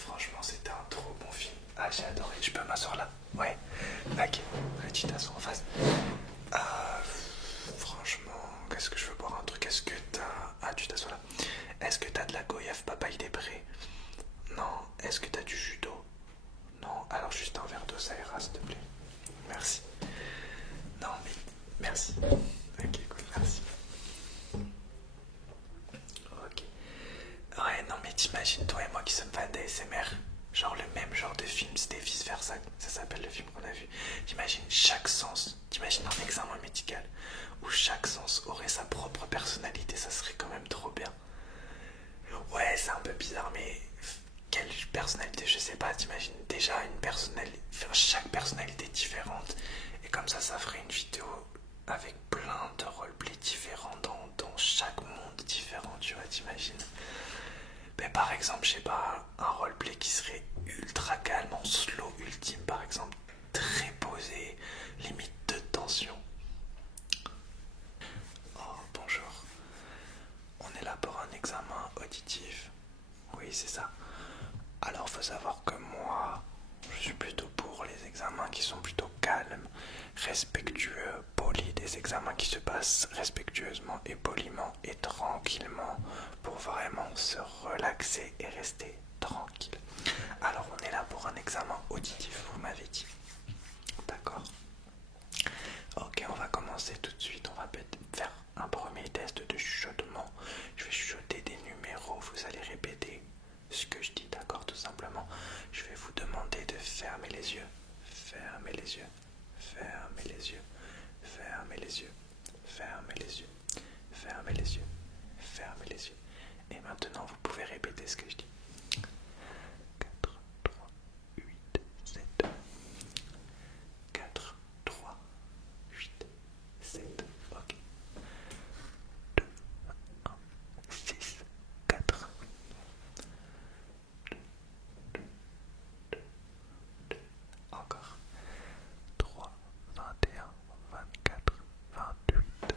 franchement, c'était un trop bon film. Ah, j'ai adoré. Je peux m'asseoir là? Ouais. Ok. Ouais, tu t'assois en face. Franchement, qu'est-ce que je veux boire un truc? Est-ce que t'as... Ah, tu t'assois là. Est-ce que t'as de la goyave papaye des prés? Non. Est-ce que t'as du jus d'eau? Non. Alors juste un verre d'eau, ça ira, s'il te plaît. Merci. Non, mais... Merci. Ok, cool, merci. Ok. Ouais, non, mais t'imagines, toi et moi qui sommes fans d'ASMR, genre le même genre de film, c'était vice versa, ça s'appelle le film qu'on a vu. T'imagines chaque sens, t'imagines un examen médical où chaque sens aurait sa propre personnalité, ça serait quand même trop bien. Ouais, c'est un peu bizarre, mais quelle personnalité, je sais pas, t'imagines déjà une personnalité, enfin, chaque personnalité différente, et comme ça ferait une vidéo avec plein de roleplays différents dans chaque monde différent, tu vois, t'imagines. Ben, par exemple, je sais pas, un roleplay qui serait ultra calme, en slow ultime par exemple, très posé, limite de tension. Oh, bonjour. On est là pour un examen auditif. Oui, c'est ça. Alors, faut savoir que moi, je suis plutôt pour les examens qui sont plutôt calmes, respectueux, polis, des examens qui se passent respectueusement et poliment et tranquillement pour vraiment se relaxer et rester tranquille. Alors, on est là pour un examen auditif, vous m'avez dit. D'accord. Ok, on va commencer tout de suite. On va peut-être faire un premier test de chuchotement. Je vais chuchoter des numéros, vous allez répéter ce que je dis, d'accord, tout simplement. Je vais vous demander de fermer les yeux. Fermez les yeux. Fermez les yeux. Fermez les yeux. Fermez les yeux. Fermez les yeux. Fermez les yeux. Et maintenant, vous pouvez répéter ce que je dis. 4, 3, 8, 7. 4, 3, 8, 7. Ok. 2, 1, 6, 4. Encore. 3, 21, 24, 28.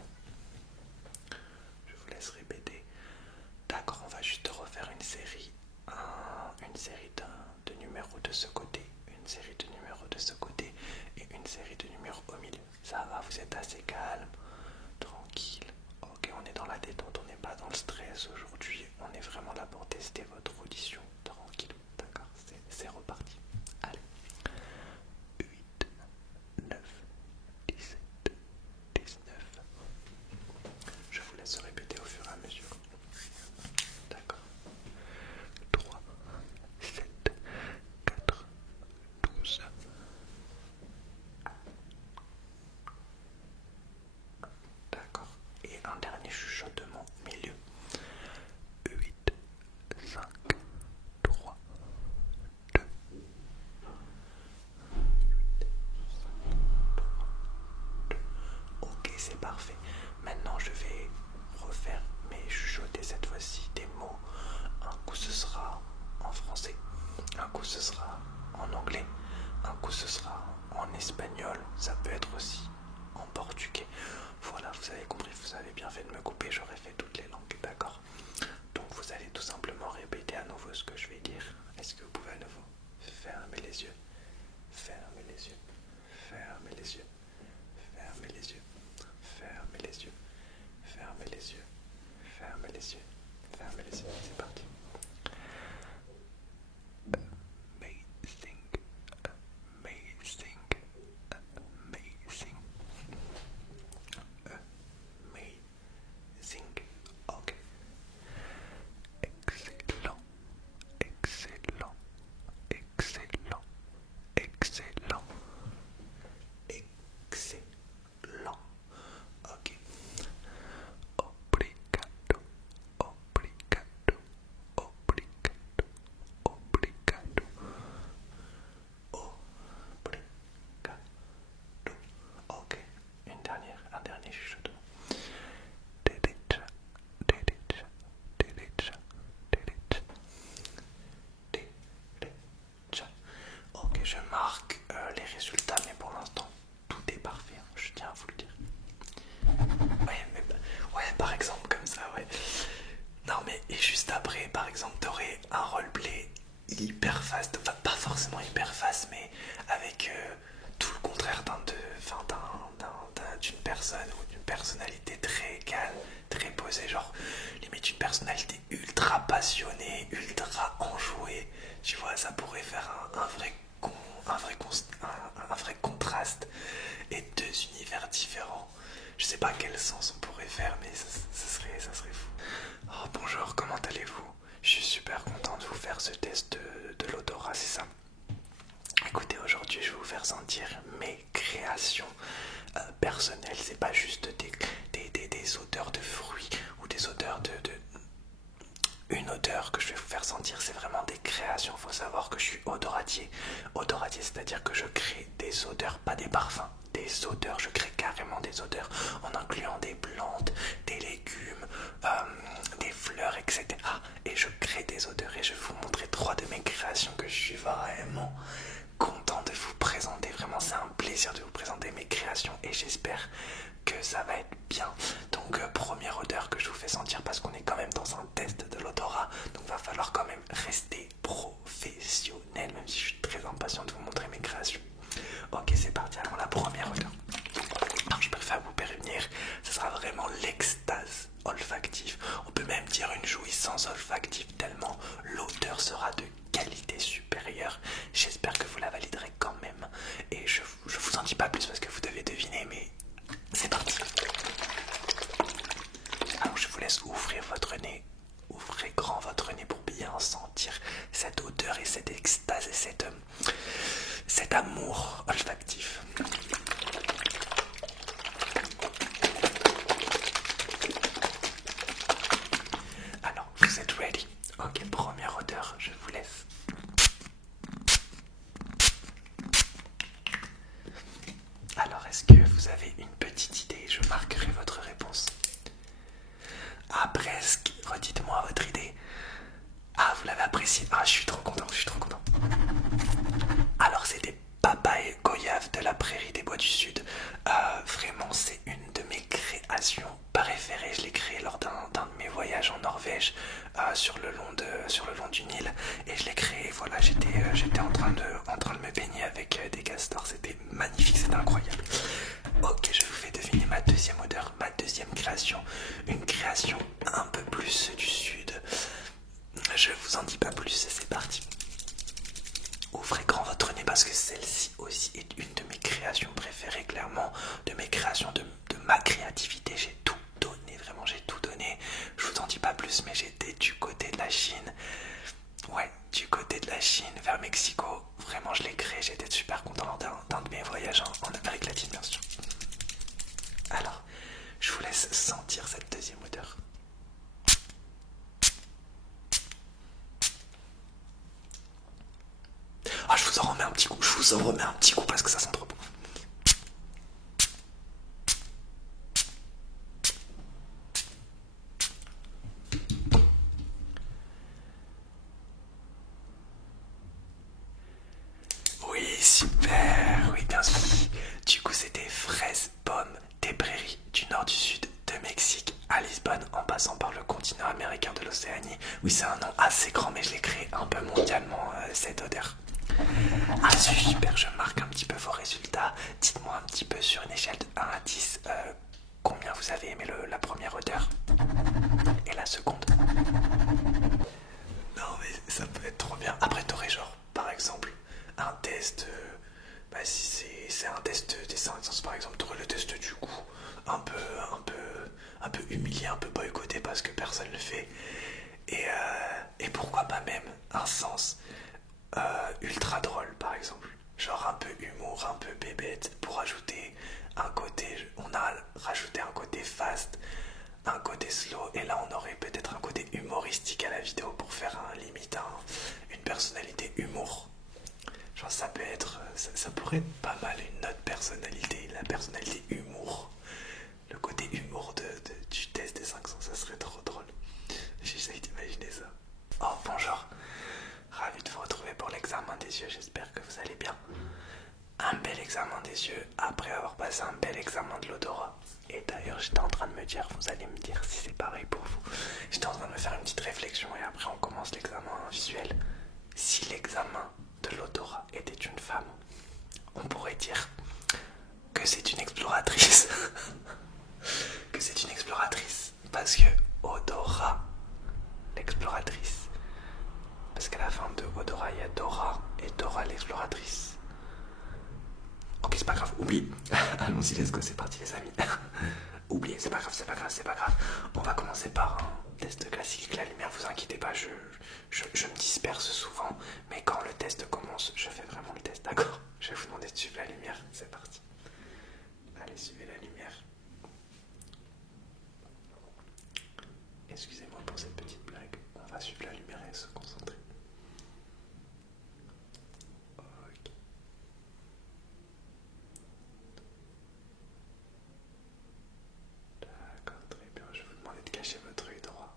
Je vous laisse répéter. D'accord, on va juste refaire une série. Une série de numéros de ce côté, une série de numéros de ce côté et une série de numéros au milieu. Ça va, vous êtes assez calme, tranquille. Ok, on est dans la détente, on n'est pas dans le stress aujourd'hui. On est vraiment là pour tester votre audition. Tranquille, d'accord, c'est reparti. Allez. 8, 9, 17, 19. Je vous laisse répéter au fur et à mesure. D'accord. 3, 7, 4, 12. D'accord. Et un dernier chuchotement au milieu. 8, 5, 3, 2. Ok, c'est parfait. Maintenant, je vais refaire, mais chuchoter cette fois-ci des mots. Un coup, ce sera en français. Un coup, ce sera en anglais. Un coup, ce sera en espagnol. Ça peut être aussi en portugais. Voilà, vous avez compris, vous avez bien fait de me couper. J'aurais fait toutes les langues, d'accord? Donc, vous allez tout simplement répéter à nouveau ce que je vais dire. Est-ce que vous pouvez à nouveau fermer les yeux? Fermez les yeux. Fermez les yeux. Fermez les yeux. Fermez les yeux. Fermez les yeux. Fermez les yeux. Fermez les yeux. C'est parti. Amazing. Amazing. Amazing. Amazing. Ok. Excellent. Excellent. Excellent. Excellent. Excellent. Ok. Obrigado. Obrigado. Obrigado. Obrigado. Obrigado. Ok. Un dernier chuchotement. Derecha. Derecha. Derecha. Derecha. Derecha. Ok, je marque les résultats, mais pour l'instant, tout est parfait, hein, je tiens à vous le dire. Ouais, mais ouais, par exemple, comme ça, ouais. Non, mais et juste après, par exemple, t'aurais un roleplay hyper fast, enfin pas forcément hyper fast, mais avec tout le contraire d'une personne ou d'une personnalité très calme, très posée, genre limite une personnalité ultra passionnée, ultra enjouée. Tu vois, ça pourrait faire un vrai contraste et deux univers différents. Je sais pas quel sens on pourrait faire, mais ça serait fou. Oh, bonjour, comment allez-vous? Je suis super content de vous faire ce test de l'odorat, c'est ça? Écoutez, aujourd'hui je vais vous faire sentir mes créations personnelles. C'est pas juste des odeurs de fruits ou des odeurs une odeur que je vais vous faire sentir, c'est vraiment des créations. Faut savoir que je suis odoratier. Odoratier, c'est-à-dire que je crée des odeurs, pas des parfums, des odeurs. Je crée carrément des odeurs en incluant des plantes, des légumes, des fleurs, etc. Et je crée des odeurs et je vais vous montrer 3 de mes créations que je suis vraiment content de vous présenter. Vraiment, c'est un plaisir de vous présenter mes créations et j'espère que ça va être bien. Donc première odeur que je vous fais sentir, parce qu'on est quand même dans un test de l'odorat, donc va falloir quand même rester professionnel, même si je suis très impatient de vous montrer mes créations. Ok, c'est parti. Alors la première odeur, alors je préfère vous prévenir, ce sera vraiment l'extase olfactive. On peut même dire une jouissance olfactive, tellement l'odeur sera de qualité supérieure. J'espère que vous la validerez quand même. Et je vous en dis pas plus parce que vous devez deviner, mais c'est parti. Alors je vous laisse ouvrir votre nez. Ouvrez grand votre nez pour bien sentir cette odeur et cette extase et cet amour olfactif. Alors, vous êtes ready? Ok, première odeur, je vous laisse. Alors, est-ce que vous avez une petite idée? Je marquerai votre réponse. Ah, presque. Redites-moi votre idée. Ah, vous l'avez apprécié. Ah, je suis trop content, je suis trop content. Alors, c'est des papayes goyaves de la prairie des bois du sud. Vraiment, c'est une de mes créations préférées. Je l'ai créée lors d'un de mes voyages en Norvège, sur le long du Nil. Et je l'ai créée, voilà, j'étais en train de me baigner avec des castors. C'était magnifique, c'était incroyable. Ok, je vous fais deviner ma deuxième odeur, ma deuxième création. Une création un peu plus du sud. Je vous en dis pas plus, c'est parti. Ouvrez grand votre nez parce que celle-ci aussi est une de mes créations préférées, clairement. De mes créations, de ma créativité. J'ai tout donné, vraiment j'ai tout donné. Je vous en dis pas plus, mais j'étais du côté de la Chine. Ouais, du côté de la Chine, vers Mexico. Vraiment, je l'ai créé, j'étais super content lors d'un de mes voyages en Amérique latine, bien sûr. Alors, je vous laisse sentir cette deuxième odeur. Ah, je vous en remets un petit coup, parce que ça sent trop bon. Oui, super, oui, bien sûr. Du coup, c'était fraises, pommes, des prairies du nord du sud de Mexique à Lisbonne, en passant par le continent américain de l'Océanie. Oui, c'est un nom assez grand, mais je l'ai créé un peu mondialement, cette odeur. Ah, super, je marque un petit peu vos résultats. Dites-moi un petit peu sur une échelle de 1 à 10, combien vous avez aimé la première odeur et la seconde. Non, mais ça peut être trop bien. Après, t'aurais genre, par exemple, un test. Si c'est un test des 5 sens, par exemple, t'aurais le test du goût. Un peu humilié, un peu boycotté parce que personne le fait. Et pourquoi pas même un sens ultra drôle, par exemple. Genre un peu humour, un peu bébête, pour ajouter un côté. On a rajouté un côté fast, un côté slow, et là on aurait peut-être un côté humoristique à la vidéo pour faire une personnalité humour. Genre ça peut être, ça pourrait être pas mal une autre personnalité, la personnalité humour. Le côté humour du test des 500, ça serait trop drôle. J'essaye d'imaginer ça. Oh bonjour, ravi de vous retrouver pour l'examen des yeux, j'espère que vous allez bien. Un bel examen des yeux après avoir passé un bel examen de l'odorat. Et d'ailleurs j'étais en train de me dire, vous allez me dire si c'est pareil pour vous. J'étais en train de me faire une petite réflexion et après on commence l'examen visuel. Si l'examen de l'odorat était une femme, on pourrait dire que c'est une exploratrice. Que c'est une exploratrice. Parce que odorat, l'exploratrice. Parce qu'à la fin de odorat, il y a Dora et Dora l'exploratrice. Ok, c'est pas grave, oublie. Allons-y, let's go, c'est parti les amis. Oubliez, c'est pas grave, c'est pas grave, c'est pas grave. On va commencer par un test classique avec la lumière, vous inquiétez pas, je me disperse souvent, mais quand le test commence, je fais vraiment le test, d'accord? Je vais vous demander de suivre la lumière, c'est parti. Allez, suivez la lumière. Excusez-moi pour cette petite blague, on va suivre la lumière et se concentrer. Ok. D'accord, très bien, je vais vous demander de cacher votre œil droit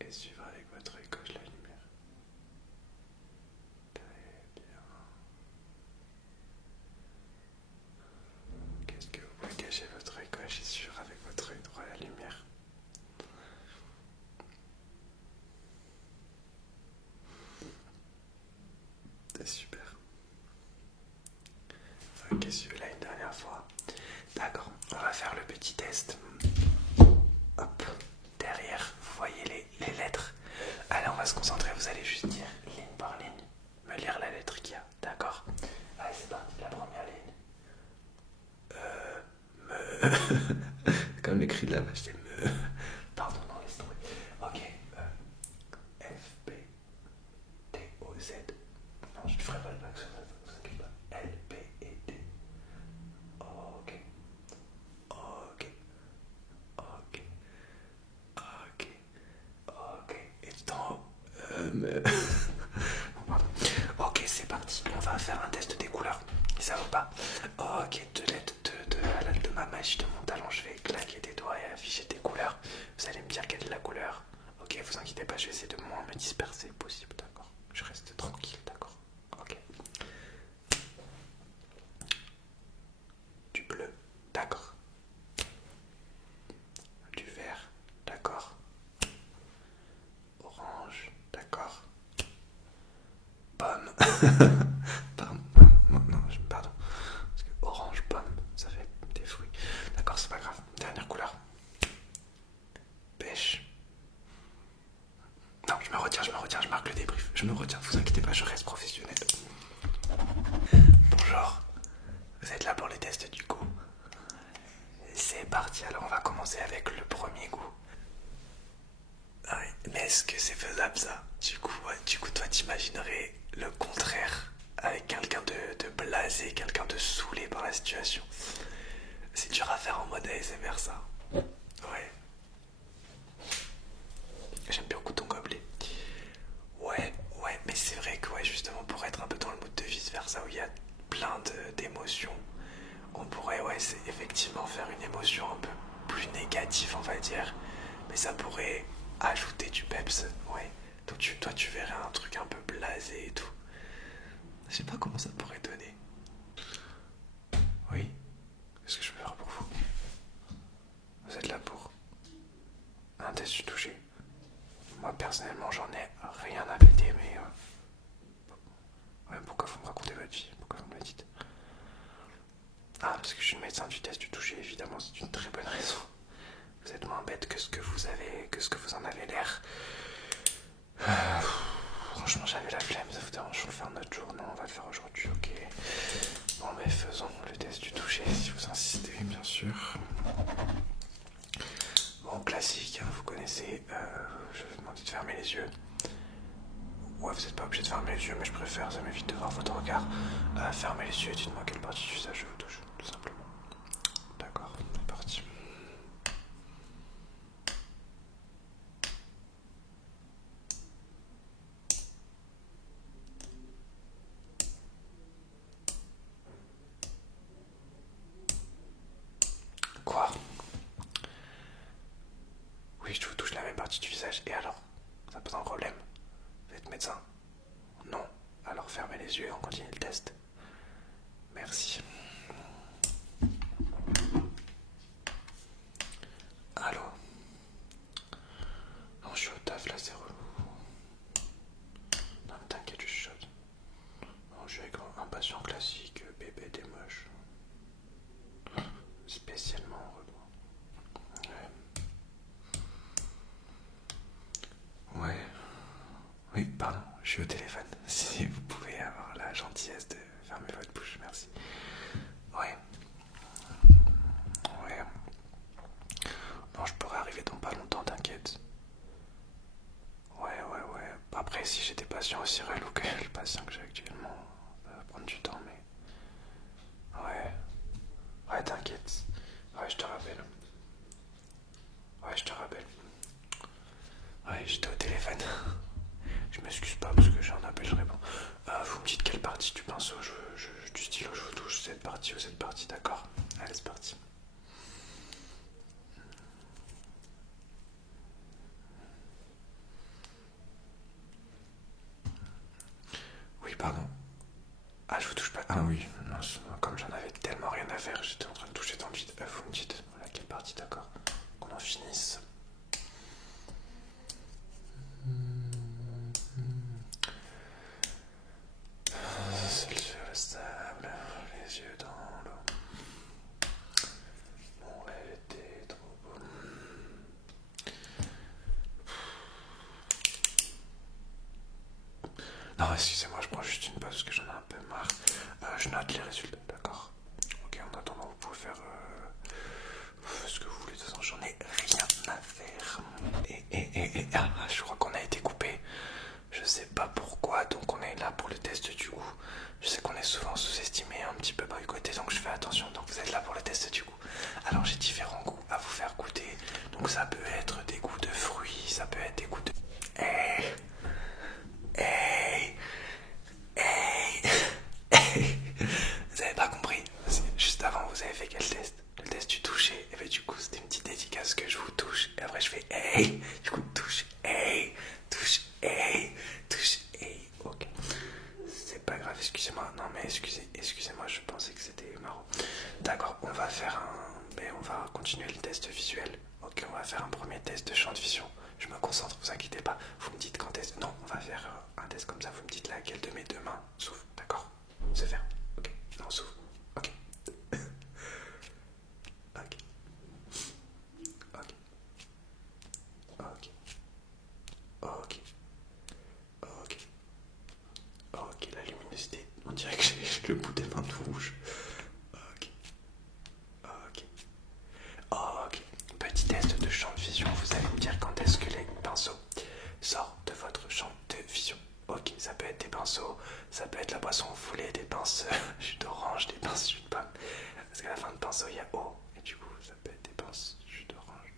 et suivre avec votre œil gauche la lumière. Très bien. Qu'est-ce que vous pouvez cacher votre œil gauche et suivre avec votre œil droit la lumière? C'est super. Ok, suivez-la une dernière fois. D'accord, on va faire le petit test. Hop, derrière, vous voyez les lettres. Allez, on va se concentrer, vous allez juste dire ligne par ligne, me lire la lettre qu'il y a, d'accord? Allez, c'est parti, la première ligne. Comme l'écrit de la vache, c'est me. Pardon, non, laisse tomber. Ok, F, P, T, O, Z. Non, je ne ferai pas le bac, vous inquiétez pas. L, P et D. Ok, ok, ok, ok, ok. Et tout en haut, me. Bon, pardon. Ok, c'est parti. On va faire un test des couleurs. Ça va pas? Ok, de l'aide de ma magie, de mon talent, je vais claquer des doigts et afficher des couleurs. Vous allez me dire quelle est la couleur. Ok, vous inquiétez pas, je vais essayer de moins me disperser possible, d'accord? Je reste tranquille, d'accord? Ok. Du bleu, d'accord. Du vert, d'accord. Orange, d'accord. Pomme. Pardon, pardon. Parce que orange, pomme, ça fait des fruits. D'accord, c'est pas grave. Dernière couleur. Pêche. Non, je marque le débrief. Je me retiens, vous inquiétez pas, je reste professionnel. Bonjour, vous êtes là pour le test du goût. C'est parti, alors on va commencer avec le premier goût. Ah oui, mais est-ce que c'est faisable ça? Du coup, toi t'imaginerais le contraire avec quelqu'un de blasé, quelqu'un de saoulé par la situation. C'est dur à faire en mode ASMR ça. Ouais. J'aime bien beaucoup ton gobelet. Ouais, ouais, mais c'est vrai que ouais, justement pour être un peu dans le mood de vice versa où il y a plein d'émotions, on pourrait ouais, c'est effectivement faire une émotion un peu plus négative on va dire, mais ça pourrait ajouter du peps, ouais. Donc toi tu verrais un truc un peu blasé et tout. Je sais pas comment ça pourrait donner. Oui, qu'est-ce que je peux faire pour vous? Vous êtes là pour un test du toucher. Moi personnellement j'en ai rien à péter mais ouais, pourquoi vous me racontez votre vie? Pourquoi vous me le dites? Ah, parce que je suis le médecin du test du toucher, évidemment, c'est une très bonne raison. Vous êtes moins bête que ce que vous en avez l'air. Franchement, j'avais la flemme, ça vous dérange, on le fait un autre jour? Non, on va le faire aujourd'hui, ok. Bon, mais faisons le test du toucher, si vous insistez, bien sûr. Bon, classique, hein, vous connaissez, je vais vous demander de fermer les yeux. Ouais, vous n'êtes pas obligé de fermer les yeux, mais je préfère, ça m'évite de voir votre regard. Fermez les yeux et dites-moi quelle partie du visage je vous touche, tout simplement. D'accord, c'est parti. Quoi? Oui, je vous touche la même partie du visage, et alors? Ça pose un problème? Vous êtes médecin? Non. Alors fermez les yeux et on continue le test. Merci. Allô? Non, je suis au taf là, c'est relou. Non, mais suis au téléphone. Si vous pouvez avoir la gentillesse de fermer votre bouche, merci. Ouais. Ouais. Non, je pourrais arriver dans pas longtemps, t'inquiète. Ouais. Après, si j'ai des patients aussi relous que le patient que j'ai actuellement, ça va prendre du temps, mais... Ouais. Ouais, t'inquiète. Ouais, je te rappelle. Ouais, je te rappelle. Ouais, j'étais au téléphone. Je m'excuse pas parce que j'ai un appel, je réponds. Vous me dites quelle partie du pinceau, du stylo je vous touche, cette partie ou cette partie, d'accord? Allez, c'est parti. Oui, pardon. Ah, je vous touche pas. Ah oui, non, comme j'en avais tellement rien à faire, j'étais en train de toucher dans le vide. Vous me dites, voilà, quelle partie, d'accord? Qu'on en finisse. Seul sur le sable, les yeux dans l'eau. Mon rêve était trop beau. Non, excusez-moi, je prends juste une pause parce que j'en ai un peu marre. Je note les résultats, d'accord? Ok, en attendant, vous pouvez faire ce que vous voulez. De toute façon, j'en ai rien à faire. Je crois qu'on a été coupé. Je sais pas pourquoi, donc on est là pour le test du goût. Je sais qu'on est souvent sous-estimé, un petit peu boycotté, donc je fais attention. Donc vous êtes là pour le test du goût. Alors j'ai différents goûts à vous faire goûter. Donc ça peut être des goûts de fruits, ça peut être des goûts de... Hey, hey, hey, hey. Vous avez pas compris. Juste avant, vous avez fait quel test? Le test du toucher. Et bien du coup, c'était une petite dédicace que je vous touche. Et après, je fais hey. Du coup, touche, hey, touche, hey, touche, hey. Ok. C'est pas grave, excusez-moi. Non, mais excusez-moi, je pensais que c'était marrant. D'accord, on va faire on va continuer le test visuel. Ok, on va faire un premier test de champ de vision. Je me concentre, vous inquiétez pas. Vous me dites quand est-ce... Non, on va faire un test comme ça. Vous me dites laquelle de mes deux mains s'ouvre. D'accord? C'est ferme. Ok. Non, s'ouvre. Ok. Ok. Ok. Ok. Ok. Ok. Ok, la luminosité. On dirait que j'ai le bout des mains tout rouge. Ok. Ok. Ok. Petit test de champ de vision. Vous allez me dire quand est-ce que les pinceaux sortent de votre champ de vision. Ok, ça peut être des pinceaux, ça peut être la boisson que vous voulez, des pinces jus d'orange, des pinces jus de pomme. Parce qu'à la fin de pinceau, il y a eau. Et du coup, ça peut être des pinces jus d'orange.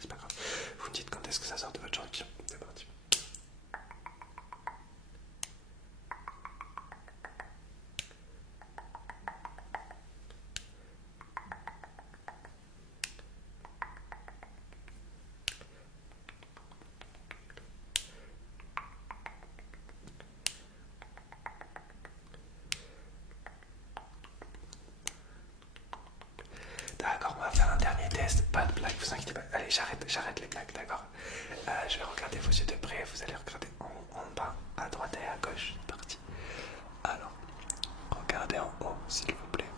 C'est pas grave. Vous me dites quand est-ce que ça sort de votre champ de vision. C'est parti. D'accord, on va faire un dernier test. Pas de blague, vous inquiétez pas. Allez, j'arrête les blagues, d'accord. Je vais regarder vos yeux de près. Vous allez regarder en bas, à droite et à gauche. C'est parti. Alors, regardez en haut, s'il vous plaît.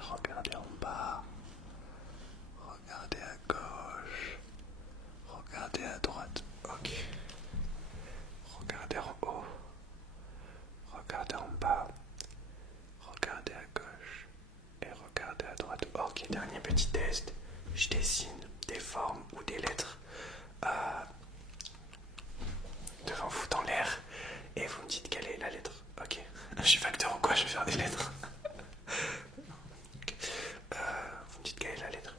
Regardez en bas. Regardez à gauche. Regardez à droite. Ok. Regardez en haut. Regardez en bas. Regardez à gauche. Et regardez à droite. Ok, dernier petit test. Je dessine des formes ou des lettres devant vous dans l'air. Et vous me dites quelle est la lettre. Ok. Je suis facteur ou quoi? Je vais faire des lettres. Okay. Vous me dites quelle est la lettre.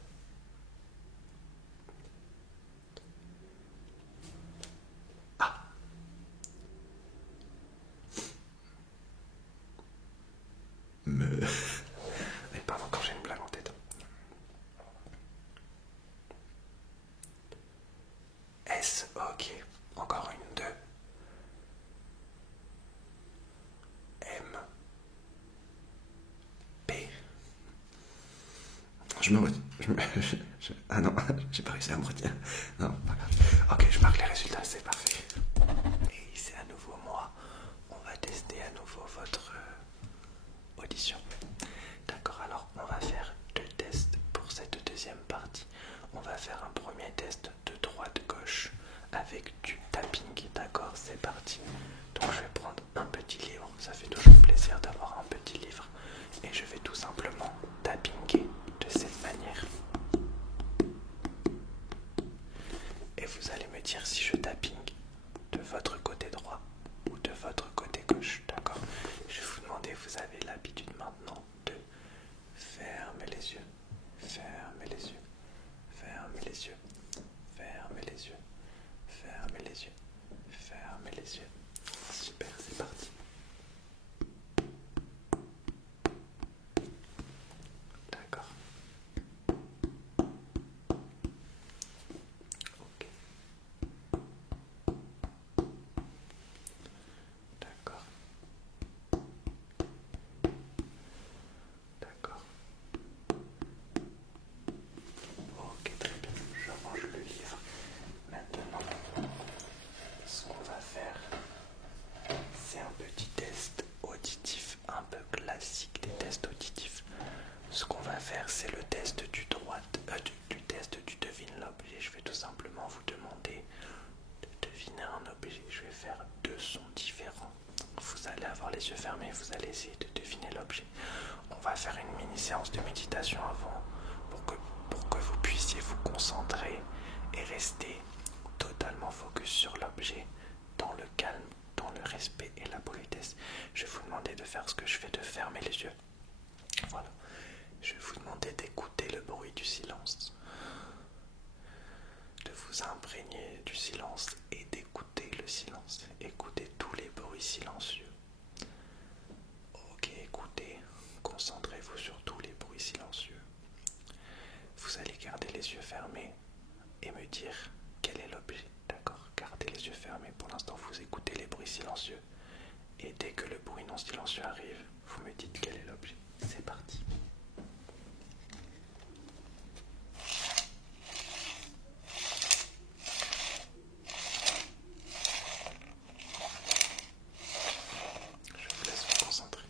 Ah. Mais pardon, quand j'ai une blague en tête. S, ok. Encore une, deux. M. P. Ah non, j'ai pas réussi à me retenir. Non, pas grave. Ok, je marque les résultats, c'est parfait. Et c'est à nouveau moi. On va tester à nouveau votre audition. D'accord, alors on va faire deux tests pour cette deuxième partie. On va faire un premier test de droite-gauche avec du tapping. D'accord, c'est parti. faire, c'est le test du test du devine l'objet. Je vais tout simplement vous demander de deviner un objet. Je vais faire deux sons différents. Vous allez avoir les yeux fermés, vous allez essayer de deviner l'objet. On va faire une mini séance de méditation avant pour que vous puissiez vous concentrer et rester totalement focus sur l'objet, dans le calme, dans le respect et la politesse. Je vais vous demander de faire ce que je fais, de fermer les yeux. Voilà. Je vais vous demander d'écouter le bruit du silence, de vous imprégner du silence et d'écouter le silence. Écoutez tous les bruits silencieux. Ok, écoutez, concentrez-vous sur tous les bruits silencieux. Vous allez garder les yeux fermés et me dire quel est l'objet. D'accord, gardez les yeux fermés. Pour l'instant, vous écoutez les bruits silencieux. Et dès que le bruit non silencieux arrive, vous me dites quel est l'objet. C'est parti. Je vous laisse vous concentrer.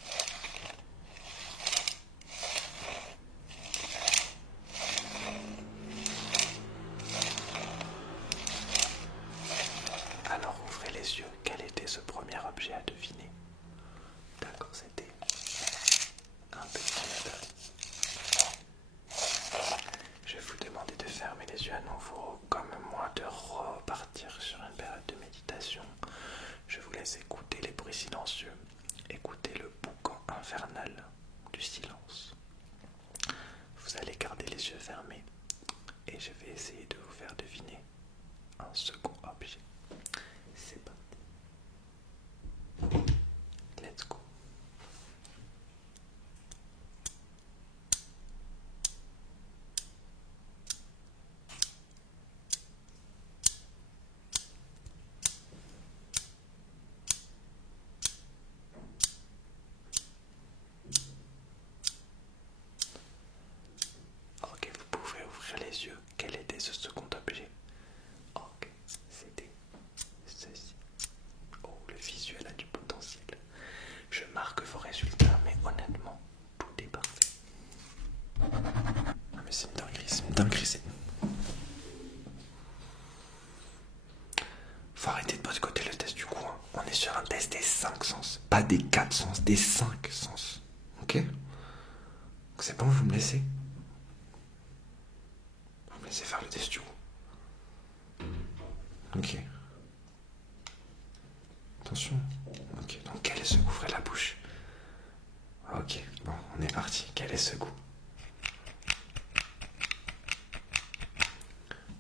Alors ouvrez les yeux. Quel était ce premier objet à deviner? D'accord, c'était un petit métal. Je vais vous demander de fermer les yeux à nouveau, comme moi, de repartir sur une période de méditation. Je vous laisse écouter les bruits silencieux, écouter le boucan infernal du silence. Vous allez garder les yeux fermés et je vais essayer de vous faire deviner un second objet. C'est parti. Let's go. Ok, vous pouvez ouvrir les yeux. Quel était ce second objet? Ok, c'était ceci. Oh, le visuel a du potentiel. Je marque vos résultats, mais honnêtement, tout est parfait. Ah, mais c'est une dinguerie, c'est... Faut arrêter de boycotter le test du coup. Hein. On est sur un test des 5 sens. Pas des 4 sens, des 5 sens. Ok? C'est bon, vous me laissez? Vous me laissez faire le test du coup. Ok. Attention. Ok, donc quel est ce goût? Ouvrez la bouche. Ok, bon, on est parti. Quel est ce goût?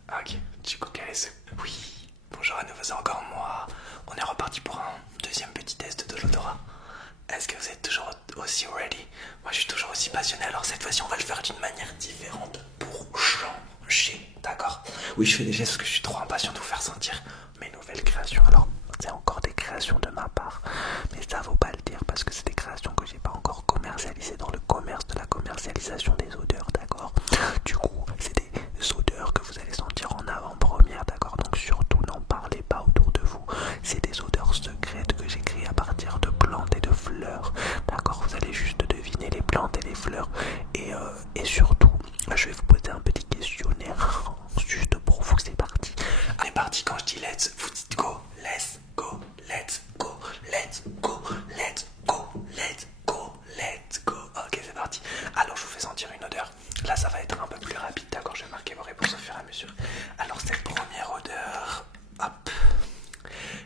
Ok, du coup, quel est ce... Oui, bonjour à nouveau, c'est encore moi. On est reparti pour un deuxième petit test de l'odorat. Est-ce que vous êtes toujours aussi ready? Moi, je suis toujours aussi passionné. Alors cette fois-ci, on va le faire d'une manière différente pour changer, d'accord? Oui, je fais des gestes parce que je suis trop impatient de vous faire sentir mes nouvelles créations. Alors, c'est encore des créations de ma part, mais ça vaut pas le dire parce que c'est des créations que j'ai pas encore commercialisées dans le commerce de la commercialisation des odeurs, d'accord? Du coup, c'est des odeurs que vous allez sentir en avant-première, d'accord? Donc surtout n'en parlez pas autour de vous. C'est des odeurs secrètes que j'ai créées à partir de plantes et de fleurs, d'accord? Vous allez juste deviner les plantes et les fleurs et surtout, je vais vous poser un petit questionnaire juste pour vous. C'est parti. Allez, parti. Quand je dis let's, vous dites go. Let's go, let's go, let's go, let's go, let's go, let's go. Ok, c'est parti. Alors, je vous fais sentir une odeur. Là, ça va être un peu plus rapide, d'accord? Je vais marquer vos réponses au fur et à mesure. Alors, cette première odeur, hop,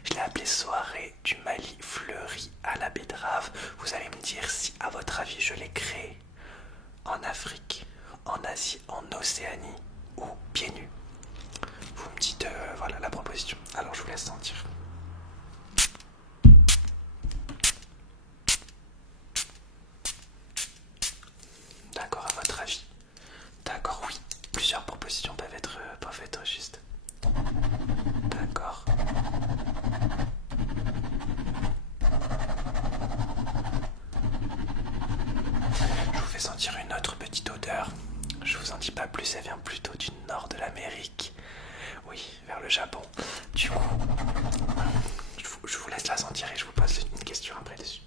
je l'ai appelée soirée du Mali fleurie à la betterave. Vous allez me dire si, à votre avis, je l'ai créée en Afrique, en Asie, en Océanie ou pieds nus. Vous me dites, voilà la proposition. Alors, je vous laisse sentir. D'accord, à votre avis? D'accord, oui. Plusieurs propositions peuvent être justes. D'accord. Je vous fais sentir une autre petite odeur. Je vous en dis pas plus, elle vient plutôt du nord de l'Amérique. Oui, vers le Japon. Du coup, je vous laisse la sentir et je vous pose une question après dessus.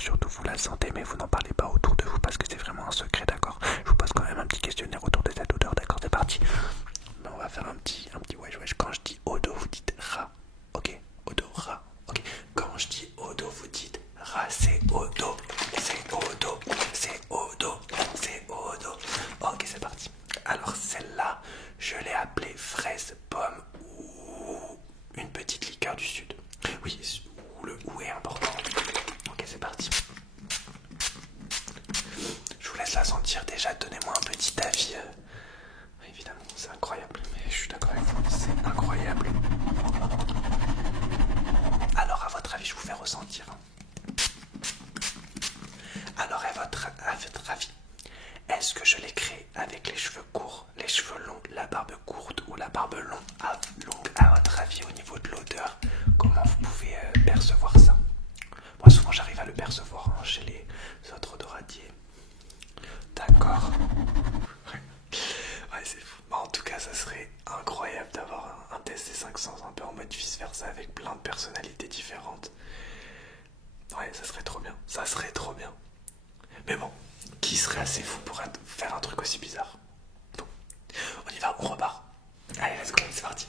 surtout vous la sentez, mais vous n'en parlez pas autour de vous parce que c'est vraiment un secret, d'accord? Je vous pose quand même un petit questionnaire autour de cette odeur, d'accord? C'est parti. Ben, on va faire un petit wesh wesh. Quand je dis odo, vous dites rat, ok? Odo, rat, ok? Quand je dis odo, vous dites rat, c'est odo, c'est odo, c'est odo, c'est odo. Ok, c'est parti. Alors celle-là, je l'ai appelée fraise, pomme ou une petite liqueur du sud. Oui, où le ou est important. Ok, c'est parti. Je vous laisse la sentir déjà. Donnez-moi un petit avis. Évidemment, c'est incroyable. Mais je suis d'accord avec vous, c'est incroyable. Alors, à votre avis, je vous fais ressentir. Alors, à votre avis, est-ce que je l'ai créé avec les cheveux courts, les cheveux longs, la barbe courte ou la barbe longue? À votre avis, au niveau de l'odeur, comment vous pouvez percevoir ça? Moi, souvent, j'arrive à le percevoir hein, chez les autres odoratiers. D'accord. Ouais, c'est fou. Bah, en tout cas, ça serait incroyable d'avoir un test C500 un peu en mode vice-versa avec plein de personnalités différentes. Ouais, ça serait trop bien. Ça serait trop bien. Mais bon, qui serait assez fou pour faire un truc aussi bizarre? Bon, on y va, on repart. Allez, let's go, c'est parti.